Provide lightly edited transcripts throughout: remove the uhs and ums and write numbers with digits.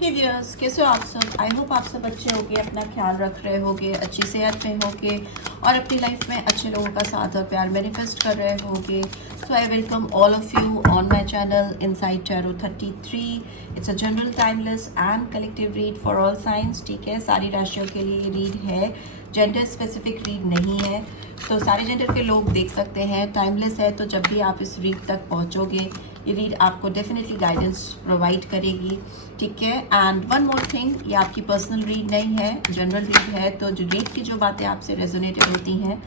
हे viewers, कैसे हो आप सब? आई होप आप सब अच्छे होगे, अपना ख्याल रख रहे होगे, अच्छी सेहत में होगे और अपनी लाइफ में अच्छे लोगों का साथ और प्यार मैनिफेस्ट कर रहे होगे। So I welcome all of you on my channel inside tarot 33। It's a general timeless and collective read for all signs. ठीक है, सारी राशियों के लिए ये रीड है, जेंडर स्पेसिफिक रीड नहीं है, तो सारे जेंडर के लोग देख सकते हैं। टाइमलेस है, तो जब भी आप इस रीड तक पहुंचोगे ये रीड आपको डेफिनेटली गाइडेंस प्रोवाइड करेगी। ठीक है, एंड वन मोर थिंग, ये आपकी पर्सनल रीड नहीं है, जनरल रीड है, तो जो रीड की जो बातें आपसे रेजोनेटेड होती हैं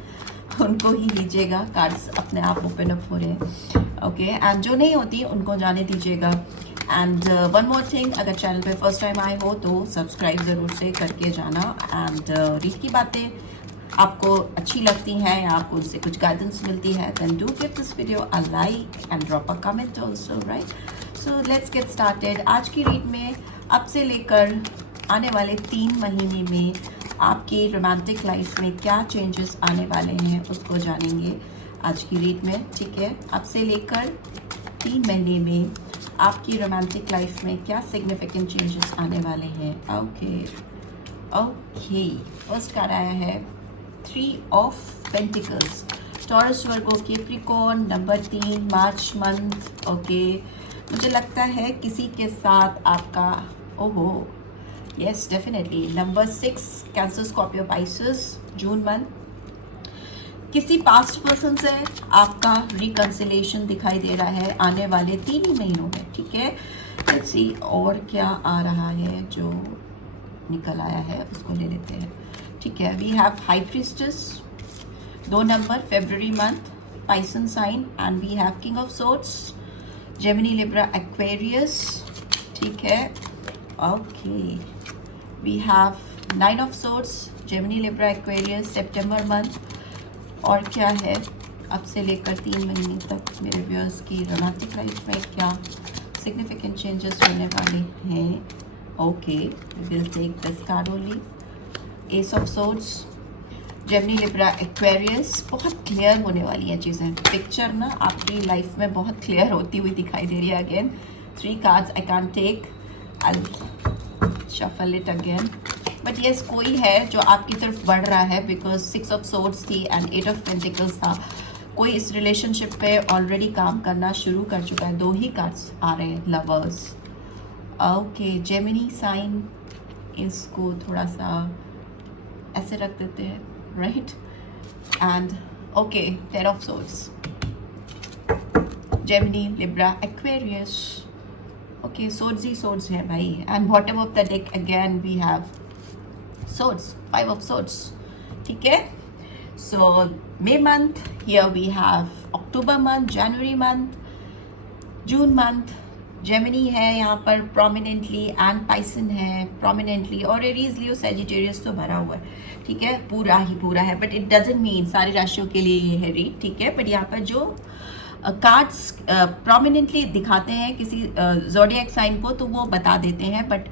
उनको ही लीजिएगा। कार्ड्स अपने आप ओपन अप हो रहे हैं, ओके, एंड जो नहीं होती उनको जाने दीजिएगा। एंड वन मोर थिंग, अगर चैनल पे फर्स्ट टाइम आए हो तो सब्सक्राइब ज़रूर से करके जाना। एंड रीड की बातें आपको अच्छी लगती हैं या आपको उससे कुछ गाइडेंस मिलती है, then do give this video a like and drop a comment also, right. So let's get started. आज की रीड में अब से लेकर आने वाले 3 महीने में आपकी रोमांटिक लाइफ में क्या चेंजेस आने वाले हैं उसको जानेंगे आज की रीड में। ठीक है, अब से लेकर 3 महीने में आपकी रोमांटिक लाइफ में क्या सिग्निफिकेंट चेंजेस आने वाले हैं। ओके ओके, फर्स्ट कार्ड आया है 3 of pentacles, Taurus Virgo Capricorn, number 3, March month. Okay, मुझे लगता है किसी के साथ आपका, ओहो yes definitely, number 6, cancer Scorpio Pisces, June month. किसी पास्ट पर्सन से आपका रिकंसिलेशन दिखाई दे रहा है आने वाले 3 ही महीनों में। ठीक है, लेट्स सी और क्या आ रहा है, जो निकल आया है उसको ले लेते हैं। ठीक है, we have high priestess, 2 number, February month, Pisces sign, and we have king of swords, Gemini, Libra, Aquarius. ठीक है, okay, we have 9 of swords, Gemini, Libra, Aquarius, September month. और क्या है अब से लेकर 3 महीने तक मेरे व्यूअर्स की रोमांटिक लाइफ में क्या सिग्निफिकेंट चेंजेस होने वाले हैं। Okay, we will take this card only, ace of swords, Gemini, Libra, Aquarius. बहुत क्लियर होने वाली हैं चीज़ें, पिक्चर ना आपकी लाइफ में बहुत क्लियर होती हुई दिखाई दे रही है। Again 3 cards I can take, I shuffle it again, but yes कोई है जो आपकी तरफ बढ़ रहा है, बिकॉज 6 ऑफ सोर्ड्स थी एंड 8 ऑफ पेंटिकल्स था। कोई इस रिलेशनशिप पे ऑलरेडी काम करना शुरू कर चुका है। 2 ही कार्ड्स आ रहे हैं, लवर्स। ओके, जेमिनी साइन, इसको थोड़ा सा ऐसे रख देते हैं, right. And okay, 10 of swords, Gemini, Libra, Aquarius. Okay, swords ही सोर्ड्स हैं भाई, and bottom of the deck again we have swords, 5 of swords. ठीक है, so May month, here we have October month, January month, June month, Gemini है यहाँ पर prominently, and पाइसन है prominently, और एरीज, लियो, सैजिटेरियस तो भरा हुआ है। ठीक है, पूरा ही पूरा है, बट इट डजंट मीन सारी राशियों के लिए ये है रीड। ठीक है, बट यहाँ पर जो कार्ड्स प्रोमिनेंटली दिखाते हैं किसी ज़ोडिएक साइन को, तो वो बता देते हैं, but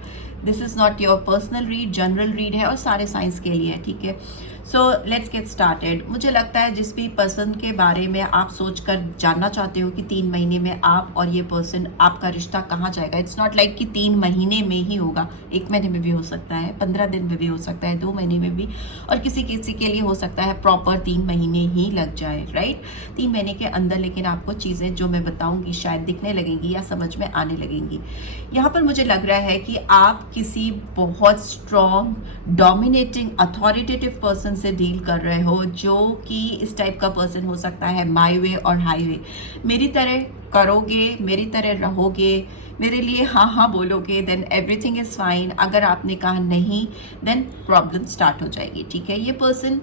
this is not your personal read, general read है और सारे साइंस के लिए। ठीक है, सो लेट्स गेट स्टार्टेड। मुझे लगता है जिस भी पर्सन के बारे में आप सोचकर जानना चाहते हो कि 3 महीने में आप और ये पर्सन, आपका रिश्ता कहाँ जाएगा, इट्स नॉट लाइक कि 3 महीने में ही होगा, 1 महीने में भी हो सकता है, 15 दिन में भी हो सकता है, 2 महीने में भी, और किसी किसी के लिए हो सकता है प्रॉपर 3 महीने ही लग जाए, राइट। 3 महीने के अंदर लेकिन आपको चीज़ें जो मैं बताऊंगी शायद दिखने लगेंगी या समझ में आने लगेंगी। यहाँ पर मुझे लग रहा है कि आप किसी बहुत स्ट्रॉन्ग, डोमिनेटिंग, अथॉरिटेटिव पर्सन से डील कर रहे हो, जो कि इस टाइप का पर्सन हो सकता है माय वे और हाईवे। मेरी तरह करोगे, मेरी तरह रहोगे, मेरे लिए हाँ हाँ बोलोगे, देन एवरीथिंग इज फाइन। अगर आपने कहा नहीं, देन प्रॉब्लम स्टार्ट हो जाएगी। ठीक है, ये पर्सन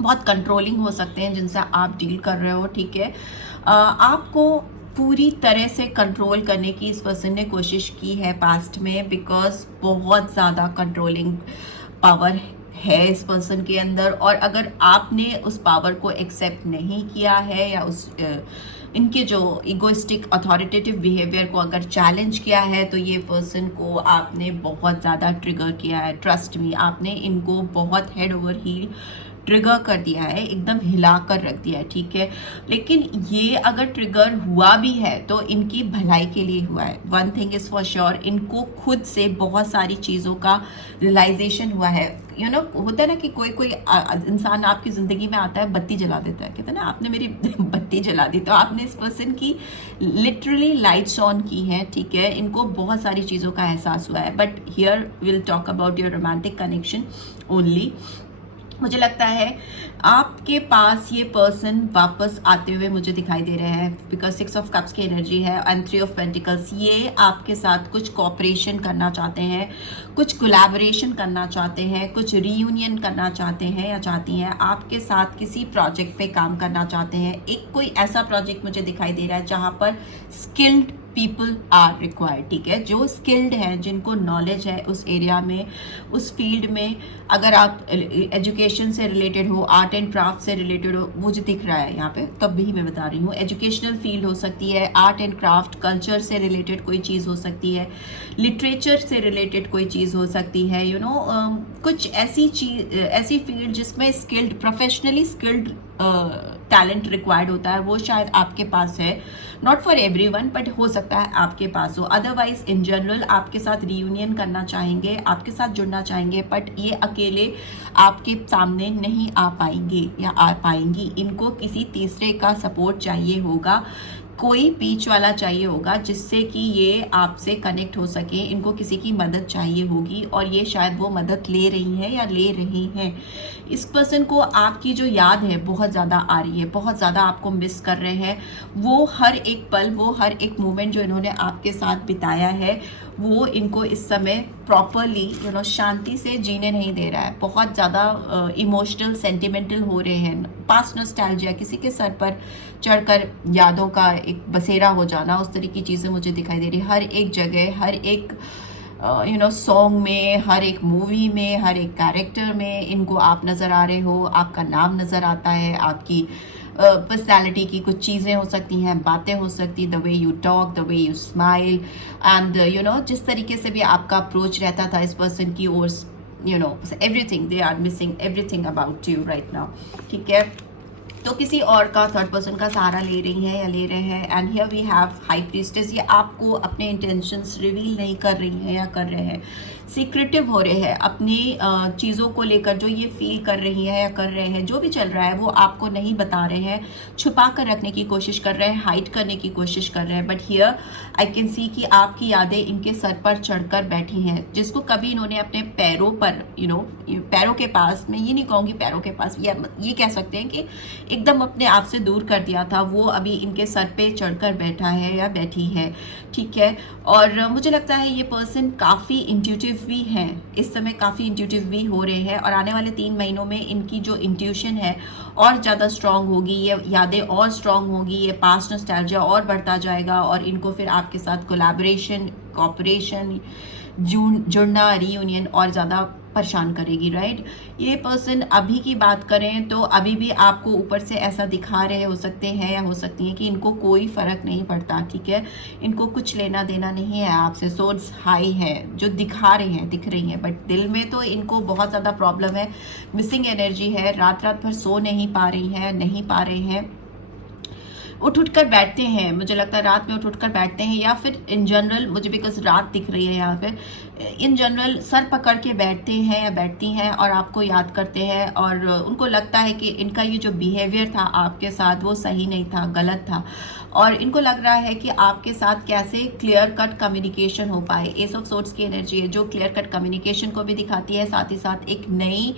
बहुत कंट्रोलिंग हो सकते हैं जिनसे आप डील कर रहे हो। ठीक है, आपको पूरी तरह से कंट्रोल करने की इस पर्सन ने कोशिश की है पास्ट में, बिकॉज बहुत ज़्यादा कंट्रोलिंग पावर है इस पर्सन के अंदर। और अगर आपने उस पावर को एक्सेप्ट नहीं किया है या उस इनके जो इगोइस्टिक अथॉरिटेटिव बिहेवियर को अगर चैलेंज किया है, तो ये पर्सन को आपने बहुत ज़्यादा ट्रिगर किया है। ट्रस्ट मी, आपने इनको बहुत हेड ओवर हील ट्रिगर कर दिया है, एकदम हिला कर रख दिया है, ठीक है। लेकिन ये अगर ट्रिगर हुआ भी है तो इनकी भलाई के लिए हुआ है। One thing is for sure, इनको खुद से बहुत सारी चीज़ों का रियलाइजेशन हुआ है। होता है ना कि कोई कोई इंसान आपकी ज़िंदगी में आता है, बत्ती जला देता है, कहते हैं ना आपने मेरी बत्ती जला दी, तो आपने इस पर्सन की लिटरली लाइट्स ऑन की है, ठीक है। इनको बहुत सारी चीज़ों का एहसास हुआ है, but here will talk about your romantic connection only. मुझे लगता है आपके पास ये पर्सन वापस आते हुए मुझे दिखाई दे रहे हैं, बिकॉज 6 ऑफ कप्स की एनर्जी है एंड 3 ऑफ पेंटिकल्स। ये आपके साथ कुछ कोऑपरेशन करना चाहते हैं, कुछ कोलैबोरेशन करना चाहते हैं, कुछ रीयूनियन करना चाहते हैं या चाहती हैं, आपके साथ किसी प्रोजेक्ट पे काम करना चाहते हैं। एक कोई ऐसा प्रोजेक्ट मुझे दिखाई दे रहा है जहाँ पर स्किल्ड पीपल आर रिक्वायर्ड, ठीक है। जो स्किल्ड हैं, जिनको नॉलेज है उस एरिया में, उस फील्ड में, अगर आप एजुकेशन से रिलेटेड हो, आर्ट एंड क्राफ्ट से रिलेटेड हो, मुझे दिख रहा है यहाँ पे, तब भी मैं बता रही हूँ, एजुकेशनल फील्ड हो सकती है, आर्ट एंड क्राफ्ट, कल्चर से रिलेटेड कोई चीज़ हो सकती है, लिटरेचर से रिलेटेड कोई चीज़ हो सकती है, कुछ ऐसी चीज, ऐसी फील्ड जिसमें skilled, professionally skilled talent required होता है, वो शायद आपके पास है। नॉट फॉर एवरीवन, बट हो सकता है आपके पास हो। अदरवाइज इन जनरल आपके साथ रीयूनियन करना चाहेंगे, आपके साथ जुड़ना चाहेंगे, बट ये अकेले आपके सामने नहीं आ पाएंगे या आ पाएंगी। इनको किसी तीसरे का सपोर्ट चाहिए होगा, कोई बीच वाला चाहिए होगा जिससे कि ये आपसे कनेक्ट हो सके। इनको किसी की मदद चाहिए होगी और ये शायद वो मदद ले रही हैं या ले रही हैं। इस पर्सन को आपकी जो याद है बहुत ज़्यादा आ रही है, बहुत ज़्यादा आपको मिस कर रहे हैं। वो हर एक पल, वो हर एक मोमेंट जो इन्होंने आपके साथ बिताया है, वो इनको इस समय प्रॉपरली शांति से जीने नहीं दे रहा है। बहुत ज़्यादा इमोशनल, सेंटिमेंटल हो रहे हैं। पास्ट नॉस्टैल्जिया, किसी के सर पर चढ़कर यादों का एक बसेरा हो जाना, उस तरह की चीज़ें मुझे दिखाई दे रही। हर एक जगह, हर एक सॉन्ग में, हर एक मूवी में, हर एक कैरेक्टर में इनको आप नज़र आ रहे हो, आपका नाम नज़र आता है, आपकी पर्सनैलिटी की कुछ चीज़ें हो सकती हैं, बातें हो सकती, the way you talk, the way you smile and जिस तरीके से भी आपका अप्रोच रहता था इस पर्सन की ओर, everything, they are missing everything about you right now, ठीक है। तो किसी और का, थर्ड पर्सन का सहारा ले रही हैं या ले रहे हैं। And here we have high priestess. ये आपको अपने इंटेंशंस रिवील नहीं कर रही हैं या कर रहे हैं, सीक्रेटिव हो रहे हैं अपनी चीज़ों को लेकर। जो ये फील कर रही है या कर रहे हैं, जो भी चल रहा है, वो आपको नहीं बता रहे हैं, छुपा कर रखने की कोशिश कर रहे हैं, हाइड करने की कोशिश कर रहे हैं। But here I can see कि आपकी यादें इनके सर पर चढ़कर बैठी हैं, जिसको कभी इन्होंने अपने पैरों पर, पैरों के पास, मैं ये नहीं कहूँगी पैरों के पास, या ये कह सकते हैं कि एकदम अपने आप से दूर कर दिया था, वो अभी इनके सर पे चढ़कर बैठा है या बैठी है, ठीक है। और मुझे लगता है ये पर्सन काफ़ी इंट्यूटिव भी हैं इस समय, काफ़ी इंट्यूटिव भी हो रहे हैं। और आने वाले 3 महीनों में इनकी जो इंट्यूशन है और ज़्यादा स्ट्रांग होगी, ये यादें और स्ट्रांग होगी, ये पास्ट नॉस्टैल्जिया और बढ़ता जाएगा और इनको फिर आपके साथ कोलैबोरेशन, कोऑपरेशन, जुड़ना, रीयूनियन और ज़्यादा परेशान करेगी, राइट। ये पर्सन अभी की बात करें तो अभी भी आपको ऊपर से ऐसा दिखा रहे हो सकते हैं या हो सकती हैं कि इनको कोई फर्क नहीं पड़ता, ठीक है। इनको कुछ लेना देना नहीं है आपसे। सोर्स हाई है जो दिखा रही हैं, दिख रही हैं, बट दिल में तो इनको बहुत ज़्यादा प्रॉब्लम है, मिसिंग एनर्जी है, रात रात भर सो नहीं पा रही हैं, नहीं पा रहे हैं, उठ कर बैठते हैं। मुझे लगता है रात में उठ कर बैठते हैं, या फिर इन जनरल, मुझे बिकॉज रात दिख रही है यहाँ पे, इन जनरल सर पकड़ के बैठते हैं या बैठती हैं और आपको याद करते हैं। और उनको लगता है कि इनका ये जो बिहेवियर था आपके साथ, वो सही नहीं था, गलत था। और इनको लग रहा है कि आपके साथ कैसे क्लियर कट कम्युनिकेशन हो पाए। एस ऑफ सोर्ड्स की एनर्जी है जो क्लियर कट कम्युनिकेशन को भी दिखाती है, साथ ही साथ एक नई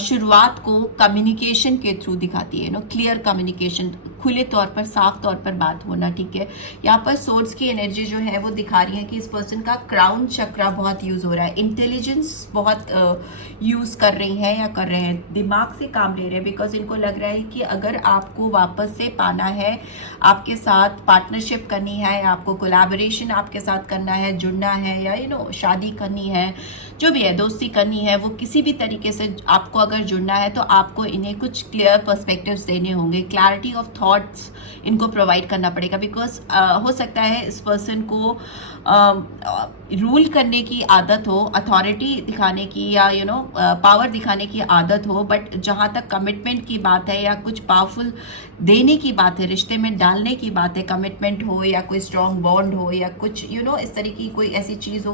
शुरुआत को कम्युनिकेशन के थ्रू दिखाती है। क्लियर कम्युनिकेशन, खुले तौर पर, साफ तौर पर बात होना, ठीक है। यहाँ पर सोर्स की एनर्जी जो है वो दिखा रही है कि इस पर्सन का क्राउन चक्रा बहुत यूज हो रहा है, इंटेलिजेंस बहुत यूज कर रही हैं या कर रहे हैं, दिमाग से काम ले रहे हैं। बिकॉज इनको लग रहा है कि अगर आपको वापस से पाना है, आपके साथ पार्टनरशिप करनी है, आपको कोलैबोरेशन आपके साथ करना है, जुड़ना है, या शादी करनी है, जो भी है, दोस्ती करनी है, वो किसी भी तरीके से आपको अगर जुड़ना है तो आपको इन्हें कुछ क्लियर पर्सपेक्टिव्स देने होंगे, क्लैरिटी ऑफ थॉट थॉट्स इनको प्रोवाइड करना पड़ेगा, बिकॉज हो सकता है इस पर्सन को रूल करने की आदत हो, अथॉरिटी दिखाने की या पावर दिखाने की आदत हो, बट जहाँ तक कमिटमेंट की बात है या कुछ पावरफुल देने की बात है, रिश्ते में डालने की बात है, कमिटमेंट हो या कोई स्ट्रॉन्ग बॉन्ड हो या कुछ इस तरह की कोई ऐसी चीज़ हो,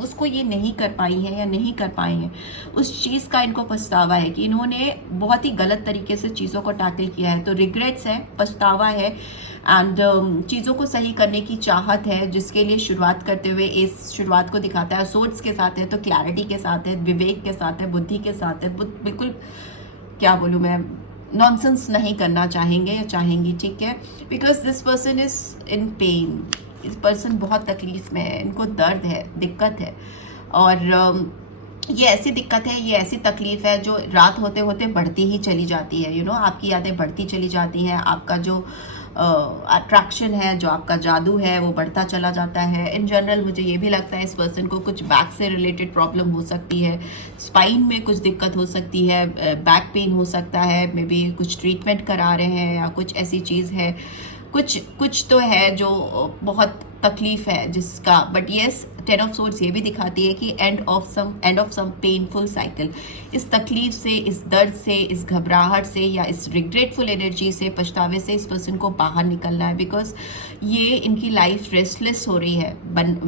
उसको ये नहीं कर पाई हैं या नहीं कर पाए हैं। उस चीज़ का इनको पछतावा है कि इन्होंने बहुत ही गलत तरीके से चीज़ों को टैकल किया है, तो रिग्रेट्स है, पछतावा है एंड चीज़ों को सही करने की चाहत है, जिसके लिए शुरुआत करते हुए इस शुरुआत को दिखाता है। सोर्स के साथ है तो क्लैरिटी के साथ है, विवेक के साथ है, बुद्धि के साथ है, बिल्कुल क्या बोलूँ मैं, नॉनसेंस नहीं करना चाहेंगे या चाहेंगी, ठीक है, because this person is in pen. इस पर्सन बहुत तकलीफ में है, इनको दर्द है, दिक्कत है, और ये ऐसी दिक्कत है, ये ऐसी तकलीफ है जो रात होते होते बढ़ती ही चली जाती है। आपकी यादें बढ़ती चली जाती हैं, आपका जो अट्रैक्शन है, जो आपका जादू है, वो बढ़ता चला जाता है। इन जनरल मुझे ये भी लगता है इस पर्सन को कुछ बैक से रिलेटेड प्रॉब्लम हो सकती है, स्पाइन में कुछ दिक्कत हो सकती है, बैक पेन हो सकता है, मे बी कुछ ट्रीटमेंट करा रहे हैं या कुछ ऐसी चीज़ है, कुछ तो है जो बहुत तकलीफ है जिसका, बट येस 10 ऑफ सोर्ड्स ये भी दिखाती है कि end of some painful cycle. इस तकलीफ से, इस दर्द से, इस घबराहट से या इस रिग्रेटफुल एनर्जी से, पछतावे से इस पर्सन को बाहर निकलना है, बिकॉज ये इनकी लाइफ रेस्टलेस हो रही है,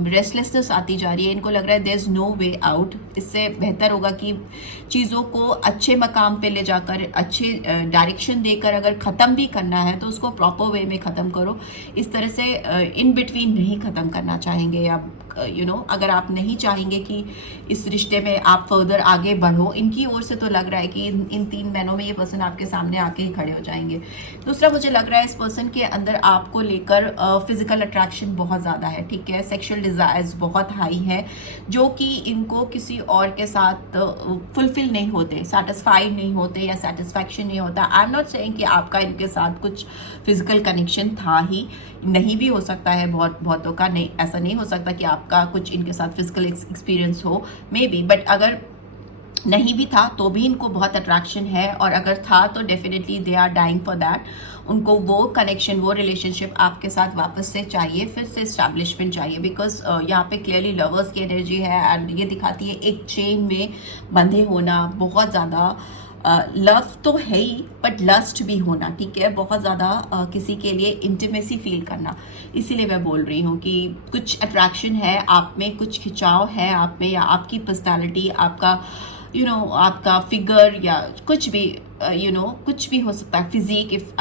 रेस्टलेसनेस आती जा रही है, इनको लग रहा है there is no way out. इससे बेहतर होगा कि चीज़ों को अच्छे मकाम पे ले जाकर, अच्छे डायरेक्शन देकर अगर ख़त्म भी करना है तो उसको प्रॉपर वे में ख़त्म करो। इस तरह से इन बिटवीन नहीं ख़त्म करना चाहेंगे, या अगर आप नहीं चाहेंगे कि इस रिश्ते में आप फर्दर आगे बढ़ो, इनकी ओर से तो लग रहा है कि इन 3 महीनों में ये पर्सन आपके सामने आके ही खड़े हो जाएंगे। दूसरा, मुझे लग रहा है इस पर्सन के अंदर आपको लेकर फिजिकल अट्रैक्शन बहुत ज़्यादा है, ठीक है, सेक्सुअल डिज़ायर्स बहुत हाई है, जो कि इनको किसी और के साथ फुलफिल नहीं होते, सेटिस्फाइड नहीं होते या सेटिस्फैक्शन नहीं होता। आई एम नॉट सेइंग कि आपका इनके साथ कुछ फिजिकल कनेक्शन था ही, नहीं भी हो सकता है, बहुतों का नहीं, ऐसा नहीं हो सकता कि आपका कुछ इनके साथ फिजिकल एक्सपीरियंस हो, मे बी, बट अगर नहीं भी था तो भी इनको बहुत अट्रैक्शन है, और अगर था तो definitely they are dying for that. उनको वो कनेक्शन, वो रिलेशनशिप आपके साथ वापस से चाहिए, फिर से इस्टेब्लिशमेंट चाहिए, बिकॉज यहाँ पे क्लियरली लवर्स की एनर्जी है एंड ये दिखाती है एक चेन में बंधे होना, बहुत ज़्यादा लव तो है ही बट लस्ट भी होना, ठीक है, बहुत ज़्यादा किसी के लिए इंटीमेसी फील करना। इसीलिए मैं बोल रही हूँ कि कुछ अट्रैक्शन है आप में, कुछ खिंचाव है आप में, या आपकी पर्सनालिटी, आपका आपका फिगर, या कुछ भी कुछ भी हो सकता है, फिजिक, इफ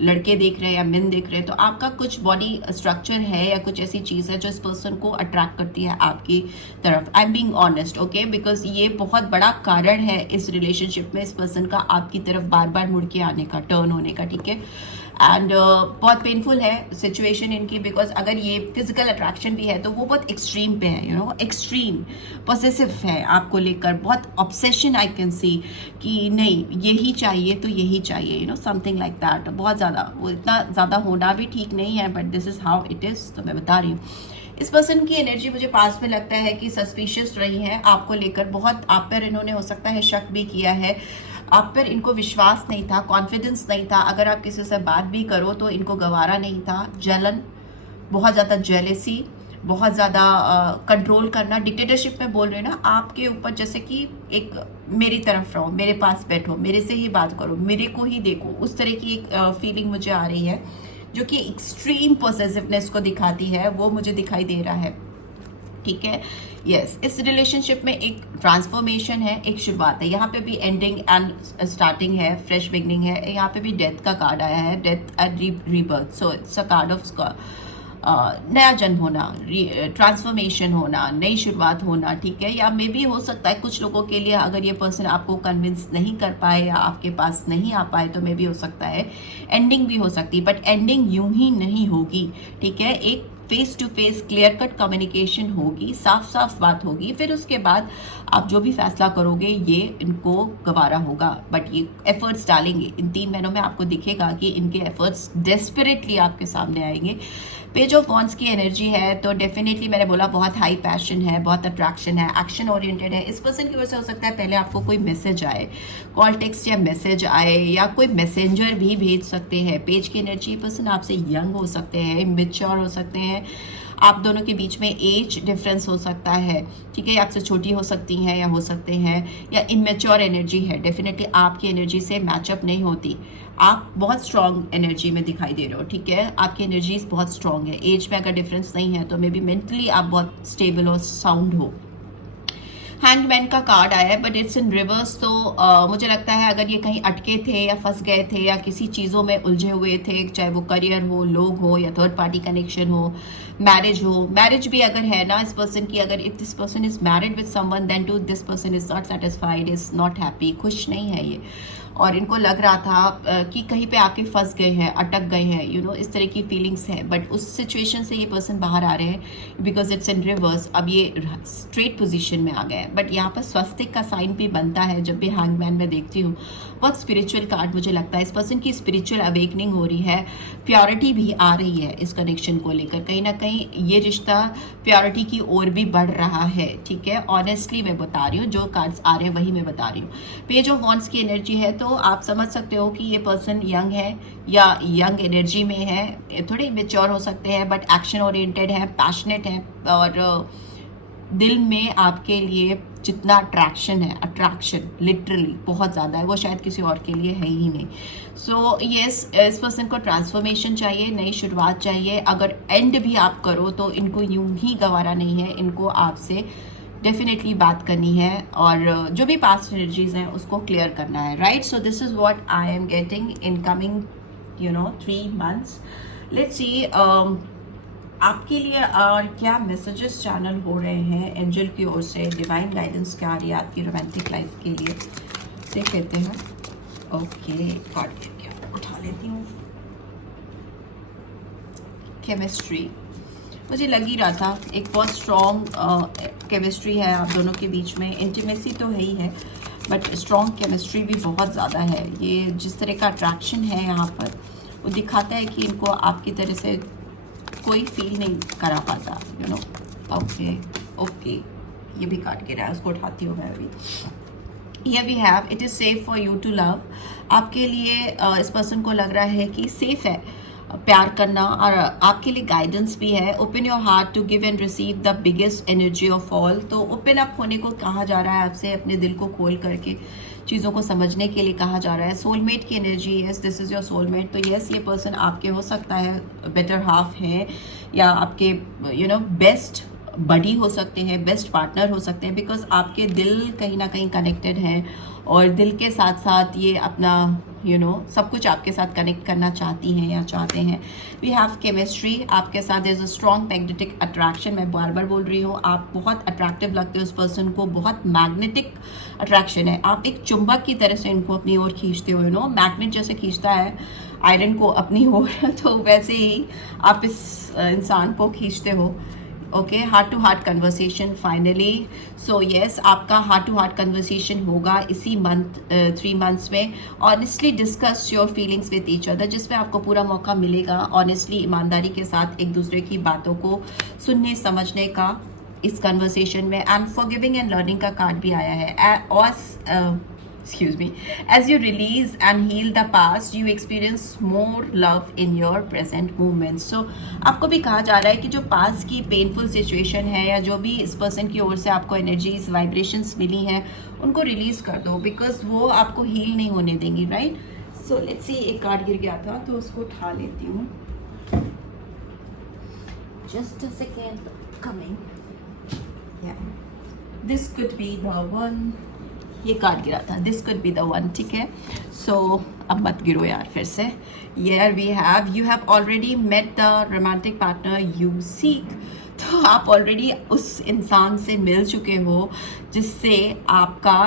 लड़के देख रहे हैं या मेन देख रहे हैं, तो आपका कुछ बॉडी स्ट्रक्चर है या कुछ ऐसी चीज़ है जो इस पर्सन को अट्रैक्ट करती है आपकी तरफ। I am being honest, okay, because ये बहुत बड़ा कारण है इस रिलेशनशिप में इस पर्सन का आपकी तरफ बार बार मुड़ के आने का, टर्न होने का, ठीक है। एंड बहुत पेनफुल है सिचुएशन इनकी, बिकॉज अगर ये फिजिकल अट्रैक्शन भी है तो वो बहुत एक्सट्रीम पे है, एक्सट्रीम पॉसेसिव है आपको लेकर, बहुत ऑब्सेशन आई कैन सी कि नहीं यही चाहिए तो यही चाहिए, समथिंग लाइक दैट। बहुत ज़्यादा, वो इतना ज़्यादा होना भी ठीक नहीं है, but this is how it is, तो मैं बता रही हूँ। इस पर्सन की एनर्जी मुझे पास में लगता है कि सस्पिशियस रही है आपको लेकर, बहुत आप पर इन्होंने हो सकता है शक भी किया है, आप पर इनको विश्वास नहीं था, कॉन्फिडेंस नहीं था, अगर आप किसी से बात भी करो तो इनको गवारा नहीं था, जलन, बहुत ज़्यादा जेलेसी, बहुत ज़्यादा कंट्रोल करना, डिक्टेटरशिप में बोल रहे हैं ना आपके ऊपर, जैसे कि एक मेरी तरफ रहो, मेरे पास बैठो, मेरे से ही बात करो, मेरे को ही देखो, उस तरह की एक फीलिंग मुझे आ रही है जो कि एक्सट्रीम पॉसेसिवनेस को दिखाती है, वो मुझे दिखाई दे रहा है, ठीक है। यस, इस रिलेशनशिप में एक ट्रांसफॉर्मेशन है, एक शुरुआत है, यहाँ पे भी एंडिंग एंड स्टार्टिंग है, फ्रेश बिगनिंग है, यहाँ पे भी डेथ का कार्ड आया है, death and rebirth, so it's a card of नया जन्म होना, ट्रांसफॉर्मेशन होना, नई शुरुआत होना, ठीक है। या मे भी हो सकता है कुछ लोगों के लिए, अगर ये पर्सन आपको कन्विंस नहीं कर पाए या आपके पास नहीं आ पाए तो मे भी हो सकता है एंडिंग भी हो सकती है, बट एंडिंग यूं ही नहीं होगी, ठीक है। एक face to face clear cut communication होगी, साफ साफ बात होगी, फिर उसके बाद आप जो भी फैसला करोगे ये इनको गवारा होगा, बट ये एफर्ट्स डालेंगे इन 3 महीनों में, आपको दिखेगा कि इनके एफर्ट्स डेस्परेटली आपके सामने आएंगे, पेज ऑफ वॉन्ड्स की एनर्जी है तो डेफिनेटली मैंने बोला बहुत हाई पैशन है, बहुत अट्रैक्शन है, एक्शन ओरिएंटेड है। इस पर्सन की वजह से हो सकता है पहले आपको कोई मैसेज आए, कॉल टेक्स्ट या मैसेज आए, या कोई मैसेंजर भी भेज सकते हैं। पेज की एनर्जी, पर्सन आपसे यंग हो सकते हैं, इमेच्योर हो सकते हैं, आप दोनों के बीच में एज डिफरेंस हो सकता है, ठीक है, आपसे छोटी हो सकती हैं या हो सकते हैं, या इमेच्योर एनर्जी है, डेफिनेटली आपकी एनर्जी से मैचअप नहीं होती। आप बहुत स्ट्रॉन्ग एनर्जी में दिखाई दे रहे हो, ठीक है, आपकी एनर्जीज बहुत स्ट्रॉन्ग है। एज में अगर डिफरेंस नहीं है तो मे बी मेंटली आप बहुत स्टेबल और साउंड हो। हैंगमैन का कार्ड आया है बट इट्स इन रिवर्स, तो मुझे लगता है अगर ये कहीं अटके थे या फंस गए थे या किसी चीज़ों में उलझे हुए थे, चाहे वो करियर हो, लोग हो, या थर्ड पार्टी कनेक्शन हो, मैरिज हो, मैरिज भी अगर है ना इस पर्सन की, अगर if this person is married with someone then to this person is not satisfied, is not happy, खुश नहीं है ये, और इनको लग रहा था कि कहीं पे आके फंस गए हैं, अटक गए हैं, यू नो, इस तरह की फीलिंग्स है। बट उस सिचुएशन से ये पर्सन बाहर आ रहे हैं बिकॉज इट्स इन रिवर्स। अब ये स्ट्रेट पोजीशन में आ गए हैं। बट यहाँ पर स्वस्तिक का साइन भी बनता है जब भी हैंगमैन में देखती हूँ। बहुत स्पिरिचुअल कार्ड मुझे लगता है, इस पर्सन की स्पिरिचुअल अवेकनिंग हो रही है, प्योरिटी भी आ रही है इस कनेक्शन को लेकर। कहीं ना कहीं ये रिश्ता प्योरिटी की ओर भी बढ़ रहा है, ठीक है, ऑनेस्टली मैं बता रही हूँ, जो कार्ड्स आ रहे हैं वही मैं बता रही हूँ। पेज ऑफ वॉन्ड्स की एनर्जी है तो आप समझ सकते हो कि ये पर्सन यंग है या यंग एनर्जी में है, थोड़े मेच्योर हो सकते हैं बट एक्शन ओरिएंटेड है, पैशनेट है, और दिल में आपके लिए जितना अट्रैक्शन है, अट्रैक्शन लिटरली बहुत ज़्यादा है, वो शायद किसी और के लिए है ही नहीं। सो यस, इस पर्सन को ट्रांसफॉर्मेशन चाहिए, नई शुरुआत चाहिए। अगर एंड भी आप करो तो इनको यूं ही गंवारा नहीं है, इनको आपसे डेफिनेटली बात करनी है और जो भी पास्ट एनर्जीज हैं उसको क्लियर करना है, right. So this is what I am getting in coming 3 months। Let's see आपके लिए और क्या मैसेजेस चैनल हो रहे हैं एंजल की ओर से, डिवाइन गाइडेंस क्या आ रही है आपकी रोमांटिक लाइफ के लिए, देख लेते हैं। ओके, कार्ड उठा लेती हूँ। केमिस्ट्री, मुझे लग ही रहा था एक बहुत स्ट्रॉन्ग केमिस्ट्री है आप दोनों के बीच में। इंटीमेसी तो है ही है बट स्ट्रॉन्ग केमिस्ट्री भी बहुत ज़्यादा है। ये जिस तरह का अट्रैक्शन है यहाँ पर वो दिखाता है कि इनको आपकी तरह से कोई फील नहीं करा पाता, यू नो। ओके ओके, ये भी काट गिरा है, उसको उठाती हूँ मैं अभी। Here we have, it is safe for you to love। आपके लिए इस पर्सन को लग रहा है कि सेफ है प्यार करना, और आपके लिए गाइडेंस भी है। Open your heart to give and receive the biggest energy of all. तो ओपन अप होने को कहा जा रहा है आपसे, अपने दिल को खोल करके चीज़ों को समझने के लिए कहा जा रहा है। सोलमेट की energy, yes this is your soulmate. तो यस, ये पर्सन आपके हो सकता है बेटर हाफ है, या आपके यू नो बेस्ट बडी हो सकते हैं, बेस्ट पार्टनर हो सकते हैं, बिकॉज आपके दिल कहीं ना कहीं कनेक्टेड हैं और दिल के साथ साथ ये अपना यू नो सब कुछ आपके साथ कनेक्ट करना चाहती हैं या चाहते हैं। वी हैव केमिस्ट्री, आपके साथ is a strong magnetic attraction. मैं बार बार बोल रही हूँ, आप बहुत अट्रैक्टिव लगते हो उस पर्सन को, बहुत मैग्नेटिक अट्रैक्शन है। आप एक चुंबक की तरह से इनको अपनी ओर खींचते हो, यू नो, मैग्नेट जैसे खींचता है आयरन को अपनी ओर तो वैसे ही आप इस इंसान को खींचते हो। Okay, heart to heart conversation finally. So yes, आपका हार्ट टू हार्ट कन्वर्सेशन होगा इसी मंथ 3 months में। Honestly discuss your feelings with each other, जिसमें आपको पूरा मौका मिलेगा ऑनेस्टली ईमानदारी के साथ एक दूसरे की बातों को सुनने समझने का इस कन्वर्सेशन में। एंड फॉरगिविंग एंड लर्निंग का कार्ड भी आया है। Excuse me, as you release and heal the past, you experience more love in your present moments। So आपको भी कहा जा रहा है कि जो पास्ट की पेनफुल सिचुएशन है या जो भी इस पर्सन की ओर से आपको एनर्जीज वाइब्रेशंस मिली हैं उनको रिलीज कर दो, बिकॉज वो आपको हील नहीं होने देंगी, राइट। सो लेट्स सी, एक कार्ड गिर गया था तो उसको उठा लेती हूँ। Just a second, coming. This could be the one. ये कार्ड गिरा था, this could be the one, ठीक है। सो अब मत गिरो यार फिर से। Here we have, you have already met the romantic partner you seek। तो आप ऑलरेडी उस इंसान से मिल चुके हो जिससे आपका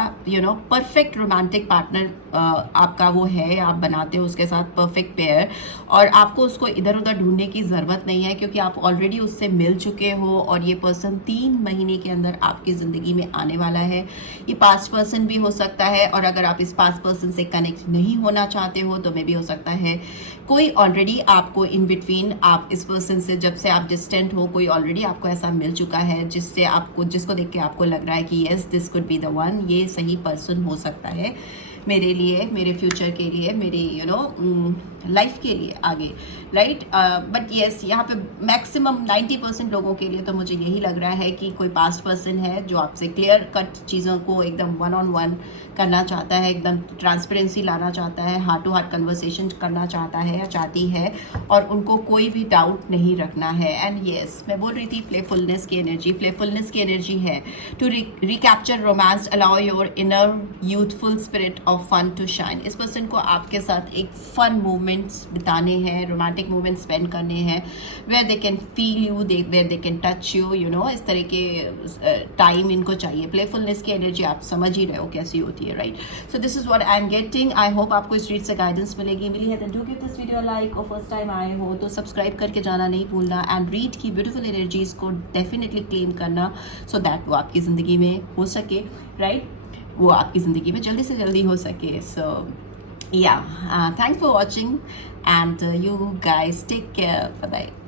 परफेक्ट रोमांटिक पार्टनर आपका वो है, आप बनाते हो उसके साथ परफेक्ट पेयर, और आपको उसको इधर उधर ढूंढने की ज़रूरत नहीं है क्योंकि आप ऑलरेडी उससे मिल चुके हो और ये पर्सन 3 महीने के अंदर आपकी ज़िंदगी में आने वाला है। ये पास्ट पर्सन भी हो सकता है, और अगर आप इस पास्ट पर्सन से कनेक्ट नहीं होना चाहते हो तो मे भी हो सकता है कोई ऑलरेडी आपको इन बिटवीन, आप इस पर्सन से जब से आप डिस्टेंट हो, कोई ऑलरेडी आपको ऐसा मिल चुका है जिसको देख के आपको लग रहा है कि yes this could be the one, ये सही पर्सन हो सकता है मेरे लिए, मेरे फ्यूचर के लिए, मेरी लाइफ के लिए आगे, राइट। बट येस, यहाँ पे मैक्सिमम 90% लोगों के लिए तो मुझे यही लग रहा है कि कोई पास्ट पर्सन है जो आपसे क्लियर कट चीज़ों को एकदम 1-on-1 करना चाहता है, एकदम ट्रांसपेरेंसी लाना चाहता है, हार्ट टू हार्ट कन्वर्सेशन करना चाहता है या चाहती है, और उनको कोई भी डाउट नहीं रखना है। एंड येस, मैं बोल रही थी प्लेफुलनेस की एनर्जी है to recapture romance, allow your inner youthful spirit of fun to shine. इस पर्सन को आपके साथ एक फन मूवमेंट्स बिताने हैं, रोमांटिक मूवमेंट्स स्पेंड करने हैं, where they can feel you, where they can touch you, इस तरह के टाइम इनको चाहिए। प्लेफुलनेस की एनर्जी आप समझ ही रहे हो कैसी होती है, right. So this is what I am getting. I hope आपको इस रीड से गाइडेंस मिली है तो do give this video like, और फर्स्ट टाइम आए हो तो सब्सक्राइब करके जाना नहीं भूलना, एंड रीड की ब्यूटीफुल एनर्जीज को डेफिनेटली क्लेम करना सो दैट वो आपकी ज़िंदगी में हो सके, राइट, वो आपकी ज़िंदगी में जल्दी से जल्दी हो सके। सो yeah, thanks for watching, and you guys take care. Bye bye.